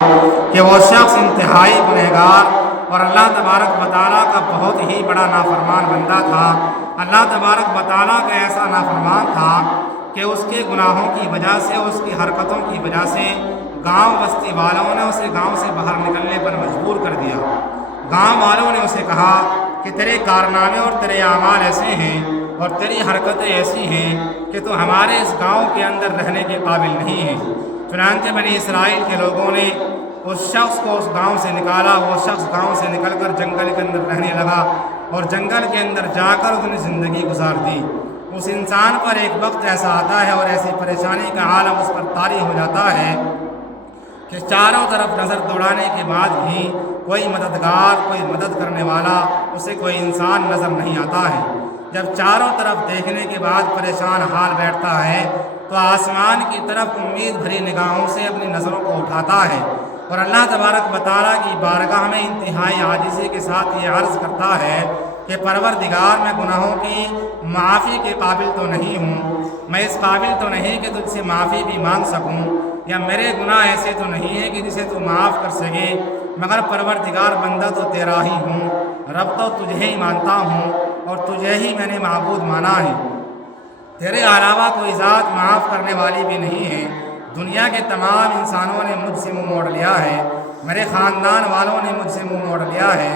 کہ وہ شخص انتہائی گنہگار اور اللہ تبارک و تعالیٰ کا بہت ہی بڑا نافرمان بندہ تھا۔ اللہ تبارک و تعالیٰ کا ایسا نافرمان تھا کہ اس کے گناہوں کی وجہ سے، اس کی حرکتوں کی وجہ سے گاؤں بستی والوں نے اسے گاؤں سے باہر نکلنے پر مجبور کر دیا۔ گاؤں والوں نے اسے کہا کہ تیرے کارنامے اور تیرے اعمال ایسے ہیں اور تیری حرکتیں ایسی ہیں کہ تو ہمارے اس گاؤں کے اندر رہنے کے قابل نہیں ہے۔ چنانچہ بنی اسرائیل کے لوگوں نے اس شخص کو اس گاؤں سے نکالا۔ وہ شخص گاؤں سے نکل کر جنگل کے اندر رہنے لگا اور جنگل کے اندر جا کر اس نے زندگی گزار دی۔ اس انسان پر ایک وقت ایسا آتا ہے اور ایسی پریشانی کا عالم اس پر طاری ہو جاتا ہے کہ چاروں طرف نظر دوڑانے کے بعد بھی کوئی مددگار، کوئی مدد کرنے والا، اسے کوئی انسان نظر نہیں آتا ہے۔ جب چاروں طرف دیکھنے کے بعد پریشان حال بیٹھتا ہے تو آسمان کی طرف امید بھری نگاہوں سے اپنی نظروں کو اٹھاتا ہے اور اللہ تبارک و تعالیٰ کی بارگاہ میں انتہائی عاجزی کے ساتھ یہ عرض کرتا ہے کہ پروردگار، میں گناہوں کی معافی کے قابل تو نہیں ہوں، میں اس قابل تو نہیں کہ تجھ سے معافی بھی مانگ سکوں، یا میرے گناہ ایسے تو نہیں ہیں کہ جسے تو معاف کر سکے، مگر پروردگار بندہ تو تیرا ہی ہوں، رب تو تجھے ہی مانتا ہوں اور تجھے ہی میں نے معبود مانا ہے۔ تیرے علاوہ کوئی ذات معاف کرنے والی بھی نہیں ہے۔ دنیا کے تمام انسانوں نے مجھ سے منہ موڑ لیا ہے، میرے خاندان والوں نے مجھ سے منہ موڑ لیا ہے،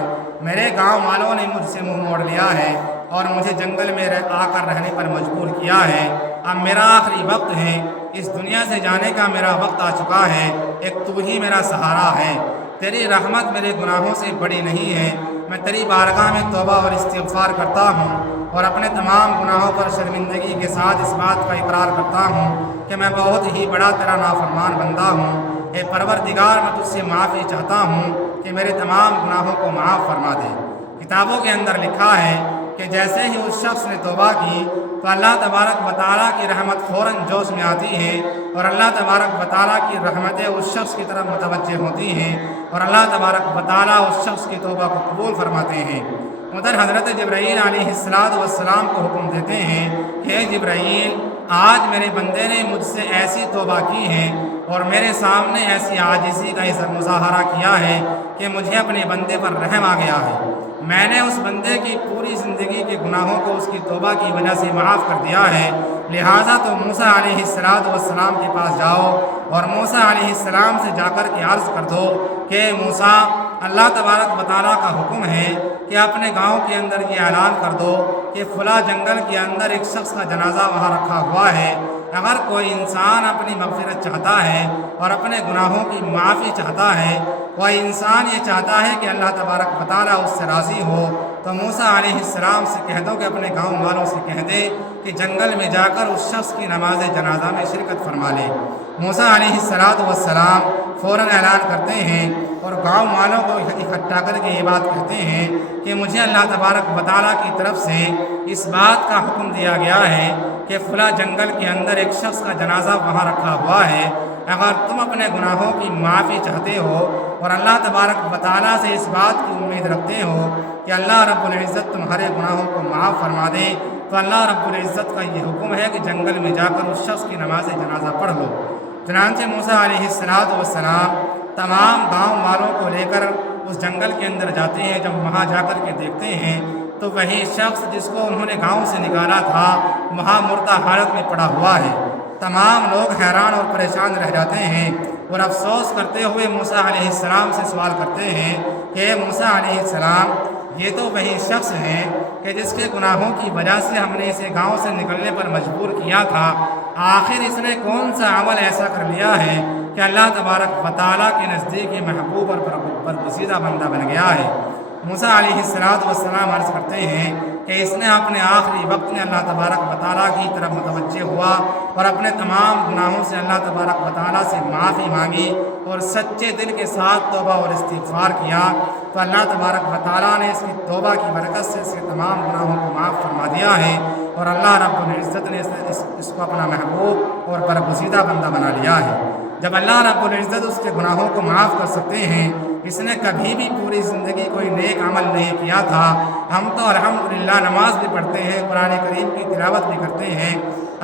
میرے گاؤں والوں نے مجھ سے منہ موڑ لیا ہے اور مجھے جنگل میں آ کر رہنے پر مجبور کیا ہے۔ اب میرا آخری وقت ہے، اس دنیا سے جانے کا میرا وقت آ چکا ہے، ایک تو ہی میرا سہارا ہے۔ تیری رحمت میرے گناہوں سے بڑی نہیں ہے، میں تیری بارگاہ میں توبہ اور استغفار کرتا ہوں اور اپنے تمام گناہوں پر شرمندگی کے ساتھ اس بات کا اقرار کرتا ہوں کہ میں بہت ہی بڑا تیرا نافرمان بندہ ہوں۔ اے پروردگار، میں تجھ سے معافی چاہتا ہوں کہ میرے تمام گناہوں کو معاف فرما دے۔ کتابوں کے اندر لکھا ہے کہ جیسے ہی اس شخص نے توبہ کی تو اللہ تبارک و تعالیٰ کی رحمت فوراً جوش میں آتی ہے اور اللہ تبارک و تعالیٰ کی رحمتیں اس شخص کی طرف متوجہ ہوتی ہیں اور اللہ تبارک و تعالیٰ اس شخص کی توبہ کو قبول فرماتے ہیں۔ ادھر حضرت جبرائیل علیہ السلام کو حکم دیتے ہیں کہ جبرائیل، آج میرے بندے نے مجھ سے ایسی توبہ کی ہے اور میرے سامنے ایسی عاجزی کا مظاہرہ کیا ہے کہ مجھے اپنے بندے پر رحم آ گیا ہے۔ میں نے اس بندے کی پوری زندگی کے گناہوں کو اس کی توبہ کی وجہ سے معاف کر دیا ہے، لہٰذا تو موسیٰ علیہ السلام کے پاس جاؤ اور موسیٰ علیہ السلام سے جا کر کے عرض کر دو کہ موسیٰ، اللہ تبارک و تعالیٰ کا حکم ہے کہ اپنے گاؤں کے اندر یہ اعلان کر دو کہ فلاں جنگل کے اندر ایک شخص کا جنازہ وہاں رکھا ہوا ہے، اگر کوئی انسان اپنی مغفرت چاہتا ہے اور اپنے گناہوں کی معافی چاہتا ہے، کوئی انسان یہ چاہتا ہے کہ اللہ تبارک و تعالیٰ اس سے راضی ہو، تو موسیٰ علیہ السلام سے کہہ دو کہ اپنے گاؤں والوں سے کہہ دے کہ جنگل میں جا کر اس شخص کی نماز جنازہ میں شرکت فرما لے۔ موسیٰ علیہ السلام فوراً اعلان کرتے ہیں اور گاؤں والوں کو اکٹھا کر کے یہ بات کہتے ہیں کہ مجھے اللہ تبارک و تعالیٰ کی طرف سے اس بات کا حکم دیا گیا ہے کہ فلاں جنگل کے اندر ایک شخص کا جنازہ وہاں رکھا ہوا ہے، اگر تم اپنے گناہوں کی معافی چاہتے ہو اور اللہ تبارک و تعالیٰ سے اس بات کی امید رکھتے ہو کہ اللہ رب العزت تمہارے گناہوں کو معاف فرما دے، تو اللہ رب العزت کا یہ حکم ہے کہ جنگل میں جا کر اس شخص کی نماز جنازہ پڑھ لو۔ چنانچہ موسیٰ علیہ السلام تمام گاؤں والوں کو لے کر اس جنگل کے اندر جاتے ہیں۔ جب وہاں جا کر کے دیکھتے ہیں تو وہی شخص جس کو انہوں نے گاؤں سے نکالا تھا وہاں مردہ حالت میں پڑا ہوا ہے۔ تمام لوگ حیران اور پریشان رہ جاتے ہیں اور افسوس کرتے ہوئے موسیٰ علیہ السلام سے سوال کرتے ہیں کہ موسیٰ علیہ السلام، یہ تو وہی شخص ہے کہ جس کے گناہوں کی وجہ سے ہم نے اسے گاؤں سے نکلنے پر مجبور کیا تھا، آخر اس نے کون سا عمل ایسا کر لیا ہے کہ اللہ تبارک و تعالیٰ کے نزدیک محبوب اور برگزیدہ بندہ بن گیا ہے۔ موسیٰ علیہ السلام عرض کرتے ہیں کہ اس نے اپنے آخری وقت میں اللہ تبارک و تعالیٰ کی طرف متوجہ ہوا اور اپنے تمام گناہوں سے اللہ تبارک و تعالیٰ سے معافی مانگی اور سچے دل کے ساتھ توبہ اور استغفار کیا، تو اللہ تبارک و تعالیٰ نے اس کی توبہ کی برکت سے اس کے تمام گناہوں کو معاف فرما دیا ہے اور اللہ رب العزت نے اس کو اپنا محبوب اور برگزیدہ بندہ بنا لیا ہے۔ جب اللہ رب العزت اس کے گناہوں کو معاف کر سکتے ہیں، اس نے کبھی بھی پوری زندگی کوئی نیک عمل نہیں کیا تھا، ہم تو الحمدللہ نماز بھی پڑھتے ہیں، قرآن کریم کی تلاوت بھی کرتے ہیں،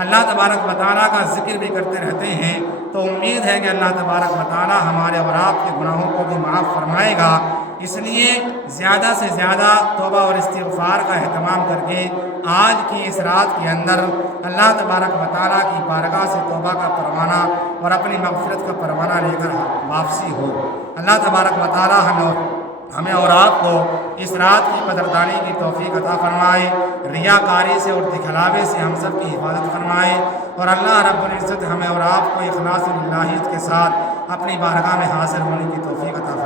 اللہ تبارک و تعالیٰ کا ذکر بھی کرتے رہتے ہیں، تو امید ہے کہ اللہ تبارک و تعالی ہمارے اور آپ کے گناہوں کو بھی معاف فرمائے گا۔ اس لیے زیادہ سے زیادہ توبہ اور استغفار کا اہتمام کر کے آج کی اس رات کے اندر اللہ تبارک و تعالیٰ کی بارگاہ سے توبہ کا پروانہ اور اپنی مغفرت کا پروانہ لے کر واپسی ہو۔ اللہ تبارک و تعالیٰ ہمیں اور آپ کو اس رات کی قدردانی کی توفیق عطا فرمائے، ریاکاری سے اور دکھلاوے سے ہم سب کی حفاظت فرمائے، اور اللہ رب العزت ہمیں اور آپ کو اخلاص و للہیت کے ساتھ اپنی بارگاہ میں حاضر ہونے کی توفیق عطا فرمائے۔